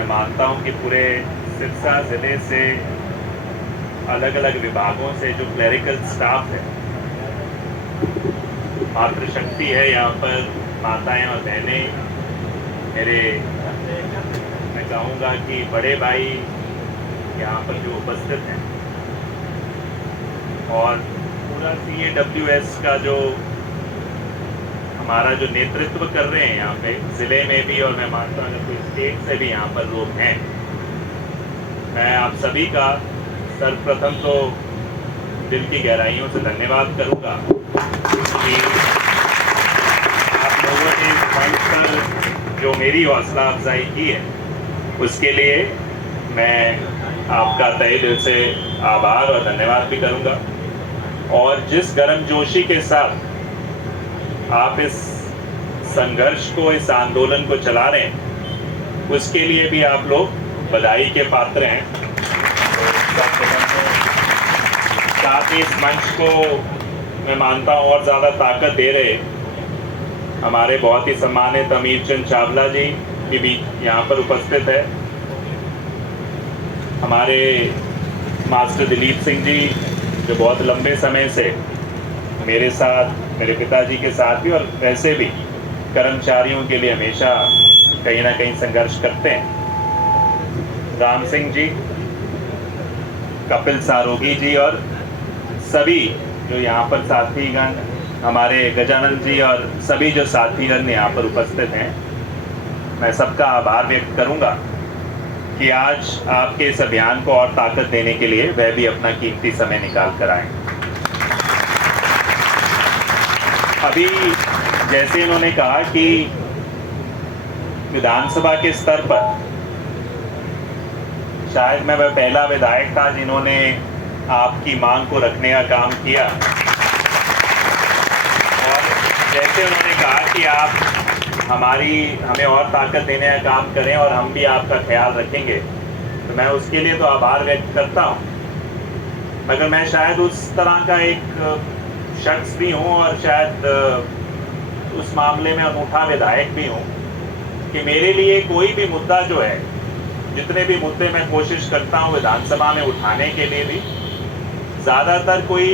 मैं मानता हूं कि पूरे सिरसा ज़िले से अलग अलग विभागों से जो क्लरिकल स्टाफ है, मातृशक्ति है यहाँ पर, माताएं और बहनें, मेरे मैं कहूँगा कि बड़े भाई यहाँ पर जो उपस्थित हैं, और पूरा CAWS का जो हमारा जो नेतृत्व कर रहे हैं यहाँ पे ज़िले में भी, और मैं मानता हूँ कि स्टेट से भी यहाँ पर लोग हैं। मैं आप सभी का सर्वप्रथम तो दिल की गहराइयों से धन्यवाद करूँगा कि आप लोगों ने इस मंच पर जो मेरी हौसला अफजाई की है, उसके लिए मैं आपका तहे दिल से आभार और धन्यवाद भी करूँगा। और जिस गर्मजोशी के साथ आप इस संघर्ष को, इस आंदोलन को चला रहे हैं, उसके लिए भी आप लोग बधाई के पात्र हैं। साथ ही इस मंच को मैं मानता हूँ और ज़्यादा ताकत दे रहे हमारे बहुत ही सम्मानित अमीर चंद चावला जी की भी यहाँ पर उपस्थित है, हमारे मास्टर दिलीप सिंह जी जो बहुत लंबे समय से मेरे साथ, मेरे पिताजी के साथ भी और वैसे भी कर्मचारियों के लिए हमेशा कहीं ना कहीं संघर्ष करते हैं, राम सिंह जी, कपिल सारोगी जी और सभी जो यहाँ पर साथीगण, हमारे गजानंद जी और सभी जो साथीगण यहाँ पर उपस्थित हैं, मैं सबका आभार व्यक्त करूँगा कि आज आपके इस अभियान को और ताकत देने के लिए वह भी अपना कीमती समय निकाल कर आए। अभी जैसे इन्होंने कहा कि विधानसभा के स्तर पर शायद मैं वह पहला विधायक था जिन्होंने आपकी मांग को रखने का काम किया, और जैसे उन्होंने कहा कि आप हमें और ताकत देने का काम करें और हम भी आपका ख्याल रखेंगे, तो मैं उसके लिए तो आभार व्यक्त करता हूँ। मगर मैं शायद उस तरह का एक शख्स भी हूँ और शायद उस मामले में अनूठा विधायक भी हूँ कि मेरे लिए कोई भी मुद्दा जो है, जितने भी मुद्दे मैं कोशिश करता हूँ विधानसभा में उठाने के लिए भी, ज़्यादातर कोई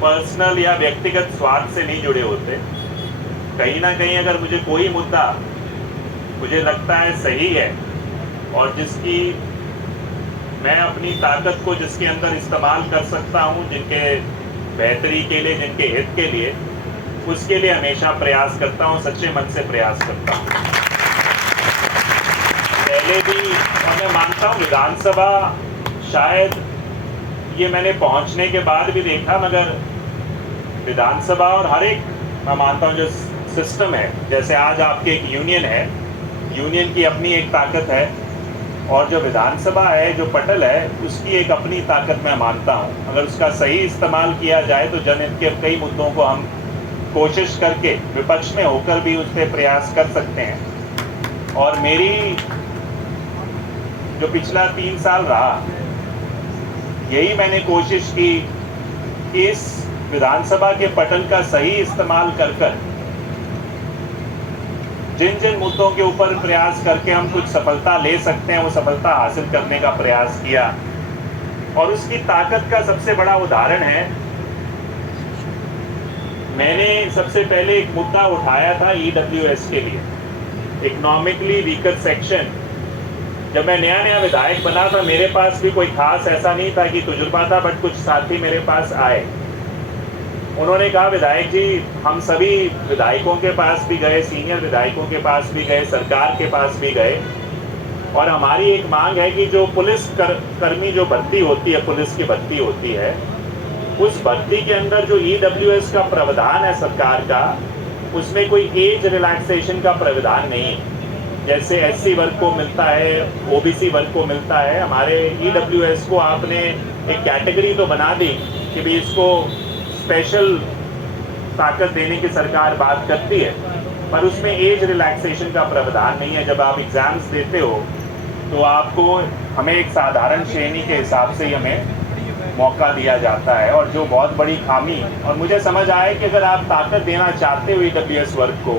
पर्सनल या व्यक्तिगत स्वार्थ से नहीं जुड़े होते। कहीं ना कहीं अगर मुझे कोई मुद्दा मुझे लगता है सही है और जिसकी मैं अपनी ताकत को जिसके अंदर इस्तेमाल कर सकता हूँ, जिनके बेहतरी के लिए, जिनके हित के लिए, उसके लिए हमेशा प्रयास करता हूँ, सच्चे मन से प्रयास करता हूँ। पहले भी, और मैं मानता हूँ विधानसभा, शायद ये मैंने पहुँचने के बाद भी देखा, मगर विधानसभा और हर एक, मैं मानता हूँ जो सिस्टम है, जैसे आज आपके एक यूनियन है, यूनियन की अपनी एक ताकत है, और जो विधानसभा है, जो पटल है, उसकी एक अपनी ताकत मैं मानता हूँ। अगर उसका सही इस्तेमाल किया जाए तो जनहित के कई मुद्दों को हम कोशिश करके विपक्ष में होकर भी उस पर प्रयास कर सकते हैं। और मेरी जो पिछला 3 साल रहा, यही मैंने कोशिश की कि इस विधानसभा के पटल का सही इस्तेमाल कर जिन जिन मुद्दों के ऊपर प्रयास करके हम कुछ सफलता ले सकते हैं, वो सफलता हासिल करने का प्रयास किया। और उसकी ताकत का सबसे बड़ा उदाहरण है, मैंने सबसे पहले एक मुद्दा उठाया था EWS के लिए, इकोनॉमिकली वीकर सेक्शन। जब मैं नया नया विधायक बना था, मेरे पास भी कोई खास ऐसा नहीं था कि तजुर्बा था, बट कुछ साथी मेरे पास आए, उन्होंने कहा विधायक जी, हम सभी विधायकों के पास भी गए, सीनियर विधायकों के पास भी गए, सरकार के पास भी गए, और हमारी एक मांग है कि जो पुलिस कर्मी जो भर्ती होती है, पुलिस की भर्ती होती है, उस भर्ती के अंदर जो EWS का प्रावधान है सरकार का, उसमें कोई एज रिलैक्सेशन का प्रावधान नहीं। जैसे SC वर्ग को मिलता है, OBC वर्ग को मिलता है, हमारे EWS को आपने एक कैटेगरी तो बना दी कि भाई इसको स्पेशल ताकत देने की सरकार बात करती है, पर उसमें एज रिलैक्सेशन का प्रावधान नहीं है। जब आप एग्ज़ाम्स देते हो तो आपको, हमें एक साधारण श्रेणी के हिसाब से ही हमें मौका दिया जाता है, और जो बहुत बड़ी खामी, और मुझे समझ आया कि अगर आप ताकत देना चाहते हो EWS वर्ग को,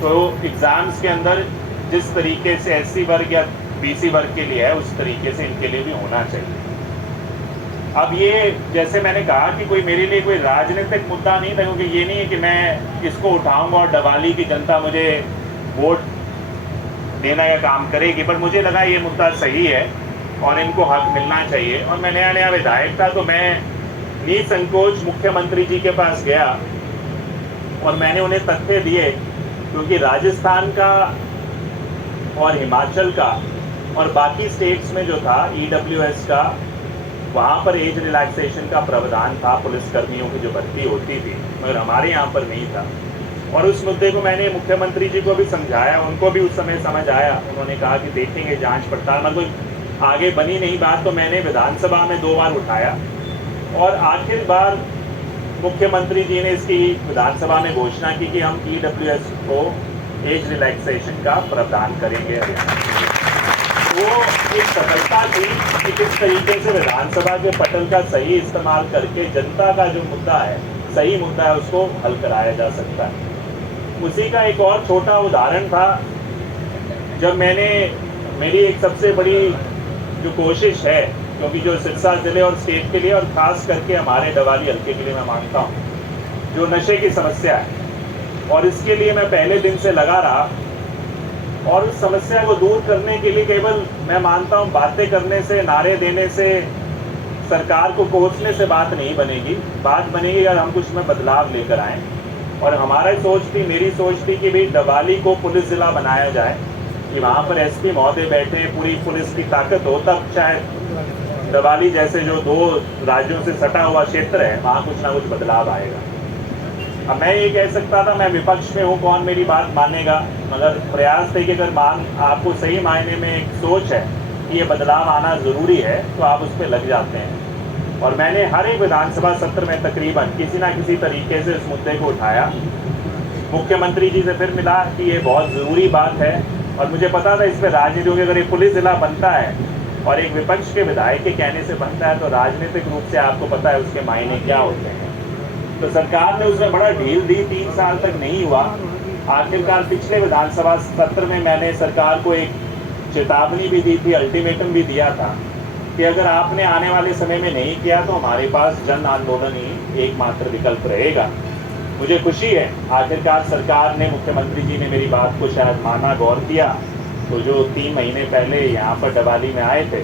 तो एग्ज़ाम्स के अंदर जिस तरीके से SC वर्ग या बीसी वर्ग के लिए है उस तरीके से इनके लिए भी होना चाहिए। अब ये जैसे मैंने कहा कि कोई मेरे लिए कोई राजनीतिक मुद्दा नहीं था, क्योंकि ये नहीं है कि मैं इसको उठाऊंगा और डवाली की जनता मुझे वोट देने का काम करेगी, पर मुझे लगा ये मुद्दा सही है और इनको हक मिलना चाहिए। और मैं नया नया विधायक था तो मैं निसंकोच मुख्यमंत्री जी के पास गया और मैंने उन्हें तथ्य दिए, क्योंकि राजस्थान का और हिमाचल का और बाकी स्टेट्स में जो था EWS का, वहाँ पर एज रिलैक्सेशन का प्रावधान था पुलिस कर्मियों की जो भर्ती होती थी, मगर हमारे यहाँ पर नहीं था। और उस मुद्दे को मैंने मुख्यमंत्री जी को भी समझाया, उनको भी उस समय समझ आया। उन्होंने कहा कि देखेंगे जांच पड़ताल, मतलब आगे बनी नहीं बात, तो मैंने विधानसभा में 2 बार उठाया और आखिर बार मुख्यमंत्री जी ने इसकी विधानसभा में घोषणा की कि हम EWS को एज रिलैक्सेशन का प्रावधान करेंगे। वो एक सफलता थी कि किस तरीके से विधानसभा के पटल का सही इस्तेमाल करके जनता का जो मुद्दा है, सही मुद्दा है, उसको हल कराया जा सकता है। उसी का एक और छोटा उदाहरण था, जब मेरी एक सबसे बड़ी जो कोशिश है, क्योंकि जो सिरसा ज़िले और स्टेट के लिए और ख़ास करके हमारे डवाली हल्के के लिए मैं मानता हूँ, जो नशे की समस्या है, और इसके लिए मैं पहले दिन से लगा रहा। और उस समस्या को दूर करने के लिए केवल मैं मानता हूँ बातें करने से, नारे देने से, सरकार को कोसने से बात नहीं बनेगी। बात बनेगी अगर हम कुछ में बदलाव लेकर आएँ। और हमारा मेरी सोच थी कि भाई डवाली को पुलिस ज़िला बनाया जाए, कि वहाँ पर SP महोदय बैठे, पूरी पुलिस की ताकत हो, तब शायद डवाली जैसे जो 2 राज्यों से सटा हुआ क्षेत्र है, वहाँ कुछ ना कुछ बदलाव आएगा। अब मैं ये कह सकता था मैं विपक्ष में हूँ, कौन मेरी बात मानेगा, मगर प्रयास थे कि अगर आपको सही मायने में एक सोच है कि ये बदलाव आना ज़रूरी है, तो आप उस पर लग जाते हैं। और मैंने हर एक विधानसभा सत्र में तकरीबन किसी ना किसी तरीके से इस मुद्दे को उठाया। मुख्यमंत्री जी से फिर मिला कि ये बहुत ज़रूरी बात है, और मुझे पता था इस पर राजनीति होगी। अगर एक पुलिस ज़िला बनता है और एक विपक्ष के विधायक के कहने से बनता है, तो राजनीतिक रूप से आपको पता है उसके मायने क्या होते हैं। तो सरकार ने उसमें बड़ा ढील दी, 3 साल तक नहीं हुआ। आखिरकार पिछले विधानसभा सत्र में मैंने सरकार को एक चेतावनी भी दी थी, अल्टीमेटम भी दिया था कि अगर आपने आने वाले समय में नहीं किया तो हमारे पास जन आंदोलन ही एकमात्र विकल्प रहेगा। मुझे खुशी है आखिरकार सरकार ने, मुख्यमंत्री जी ने मेरी बात को शायद माना, गौर किया। तो जो 3 महीने पहले यहाँ पर डवाली में आए थे,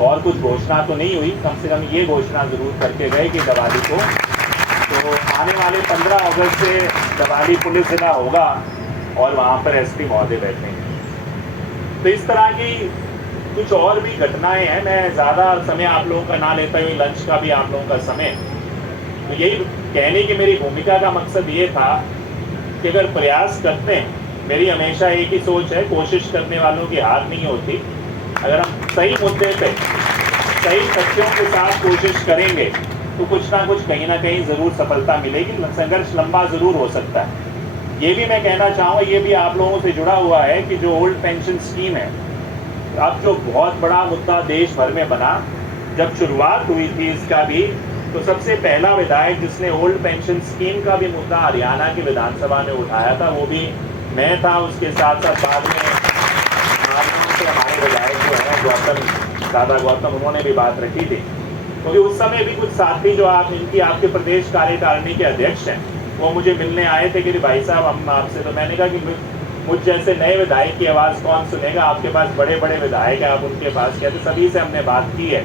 और कुछ घोषणा तो नहीं हुई, कम से कम ये घोषणा ज़रूर करके गए कि डवाली को तो आने वाले 15 अगस्त से डवाली पुलिस ज़िला होगा और वहाँ पर SP महोदय बैठेंगे। तो इस तरह की कुछ और भी घटनाएं हैं। मैं ज़्यादा समय आप लोगों का ना लेता हूँ, लंच का भी आप लोगों का समय। तो यही कहने की मेरी भूमिका का मकसद ये था कि अगर प्रयास करते हैं, मेरी हमेशा एक ही सोच है, कोशिश करने वालों की हार नहीं होती। अगर हम सही मुद्दे पे सही तथ्यों के साथ कोशिश करेंगे तो कुछ ना कुछ कहीं ना कहीं ज़रूर सफलता मिलेगी। संघर्ष लंबा ज़रूर हो सकता है। ये भी मैं कहना चाहूँगा, ये भी आप लोगों से जुड़ा हुआ है कि जो ओल्ड पेंशन स्कीम है, अब जो बहुत बड़ा मुद्दा देश भर में बना, जब शुरुआत हुई थी इसका भी, तो सबसे पहला विधायक जिसने ओल्ड पेंशन स्कीम का भी मुद्दा हरियाणा की विधानसभा में उठाया था, वो भी मैं था। उसके साथ साथ बाद में हमारे विधायक जो है दादा गौतम, उन्होंने भी बात रखी थी। क्योंकि उस समय भी कुछ साथी जो आपके प्रदेश कार्यकारिणी के अध्यक्ष हैं, वो मुझे मिलने आए थे कि भाई साहब हम आपसे, तो मैंने कहा कि मुझ जैसे नए विधायक की आवाज़ कौन सुनेगा, आपके पास बड़े बड़े विधायक हैं, आप उनके पास कहते, सभी से हमने बात की है,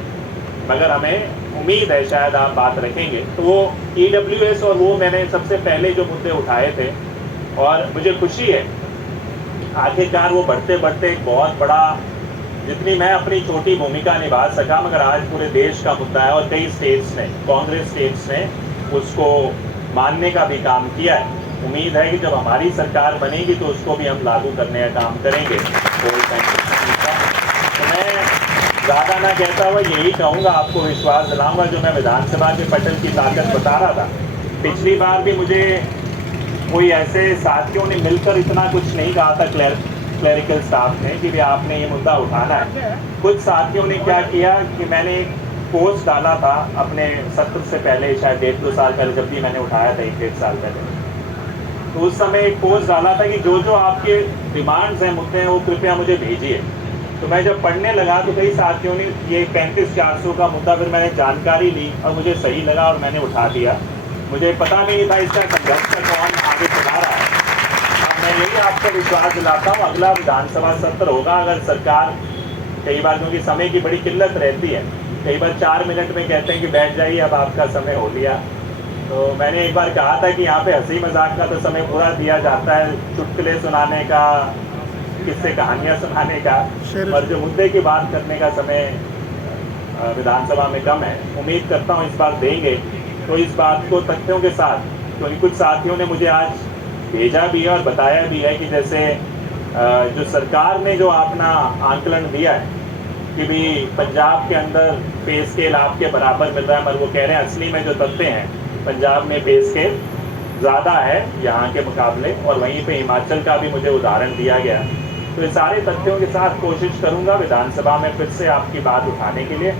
मगर हमें उम्मीद है शायद आप बात रखेंगे। तो वो EWS और वो मैंने सबसे पहले जो मुद्दे उठाए थे, और मुझे खुशी है आखिरकार वो बढ़ते बढ़ते एक बहुत बड़ा, जितनी मैं अपनी छोटी भूमिका निभा सका, मगर आज पूरे देश का मुद्दा है और कई स्टेट्स ने, कांग्रेस स्टेट्स ने उसको मानने का भी काम किया है। उम्मीद है कि जब हमारी सरकार बनेगी तो उसको भी हम लागू करने का काम करेंगे। तो मैं ज़्यादा ना कहता हुआ यही कहूँगा, आपको विश्वास दिलाऊंगा, जो मैं विधानसभा के पटल की ताकत बता रहा था, पिछली बार भी मुझे कोई ऐसे साथियों ने मिलकर इतना कुछ नहीं कहा था क्लरिकल स्टाफ ने कि भी आपने ये मुद्दा उठाना है। कुछ साथियों ने क्या किया कि मैंने एक पोस्ट डाला था अपने सत्र से पहले, शायद 1.5-2 साल पहले, जब भी मैंने उठाया था 1-1.5 साल पहले, तो उस समय एक पोस्ट डाला था कि जो जो आपके डिमांड्स हैं, मुद्दे हैं, वो कृपया मुझे भेजिए। तो मैं जब पढ़ने लगा तो कई साथियों ने ये 35-400 का मुद्दा फिर मैंने जानकारी ली और मुझे सही लगा और मैंने उठा दिया। मुझे पता नहीं था इसका संघर्ष का कौन आगे चला रहा है। अब मैं यही आपको विश्वास दिलाता हूँ, अगला विधानसभा सत्र होगा, अगर सरकार कई बार, क्योंकि समय की बड़ी किल्लत रहती है, कई बार 4 मिनट में कहते हैं कि बैठ जाइए अब आपका समय हो लिया। तो मैंने एक बार कहा था कि यहाँ पे हंसी मजाक का तो समय पूरा दिया जाता है, चुटकुले सुनाने का, किस्से कहानियाँ सुनाने का, और जो मुद्दे की बात करने का समय विधानसभा में कम है। उम्मीद करता हूँ इस बार देंगे। तो इस बात को तथ्यों के साथ, क्योंकि कुछ साथियों ने मुझे आज भेजा भी है और बताया भी है कि जैसे जो सरकार ने जो अपना आंकलन दिया है कि भी पंजाब के अंदर पे स्केल आपके बराबर मिल रहा है, मगर वो कह रहे हैं असली में जो तथ्य हैं पंजाब में पे स्केल ज़्यादा है यहाँ के मुकाबले, और वहीं पे हिमाचल का भी मुझे उदाहरण दिया गया। तो ये सारे तथ्यों के साथ कोशिश करूँगा विधानसभा में फिर से आपकी बात उठाने के लिए।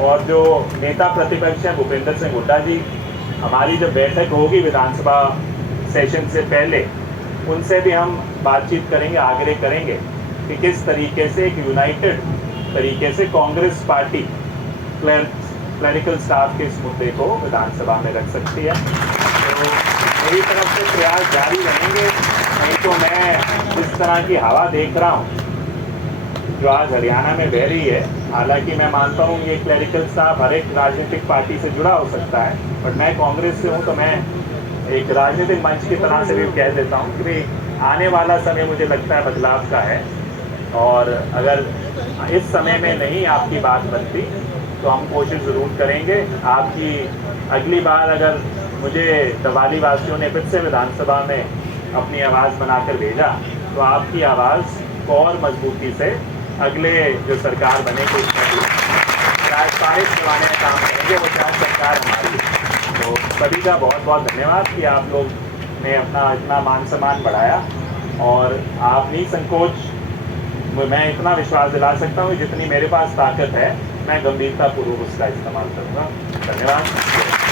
और जो नेता प्रतिपक्ष हैं भूपेंद्र सिंह हुड्डा जी, हमारी जब बैठक होगी विधानसभा सेशन से पहले, उनसे भी हम बातचीत करेंगे, आग्रह करेंगे कि किस तरीके से एक यूनाइटेड तरीके से कांग्रेस पार्टी क्लरिकल स्टाफ के इस मुद्दे को विधानसभा में रख सकती है। तो मेरी तरफ से प्रयास जारी रहेंगे। नहीं तो मैं जिस तरह की हवा देख रहा हूँ जो आज हरियाणा में बह रही है, हालांकि मैं मानता हूँ ये क्लरिकल स्टाफ हर एक राजनीतिक पार्टी से जुड़ा हो सकता है, बट मैं कांग्रेस से हूँ तो मैं एक राजनीतिक मंच की तरह से भी कह देता हूँ कि आने वाला समय मुझे लगता है बदलाव का है, और अगर इस समय में नहीं आपकी बात बनती तो हम कोशिश ज़रूर करेंगे। आपकी अगली बार अगर मुझे दवाली वासियों ने फिर से विधानसभा में अपनी आवाज़ बनाकर भेजा तो आपकी आवाज़ को और मजबूती से अगले जो सरकार बनेगी उसमें शायद पारिश करवाने का काम करेंगे, वो शायद सरकार हमारी। तो सभी का बहुत बहुत धन्यवाद कि आप लोग ने अपना इतना मान सम्मान बढ़ाया, और आप नहीं संकोच, मैं इतना विश्वास दिला सकता हूँ कि जितनी मेरे पास ताकत है मैं गंभीरतापूर्वक उसका इस्तेमाल करूँगा। धन्यवाद।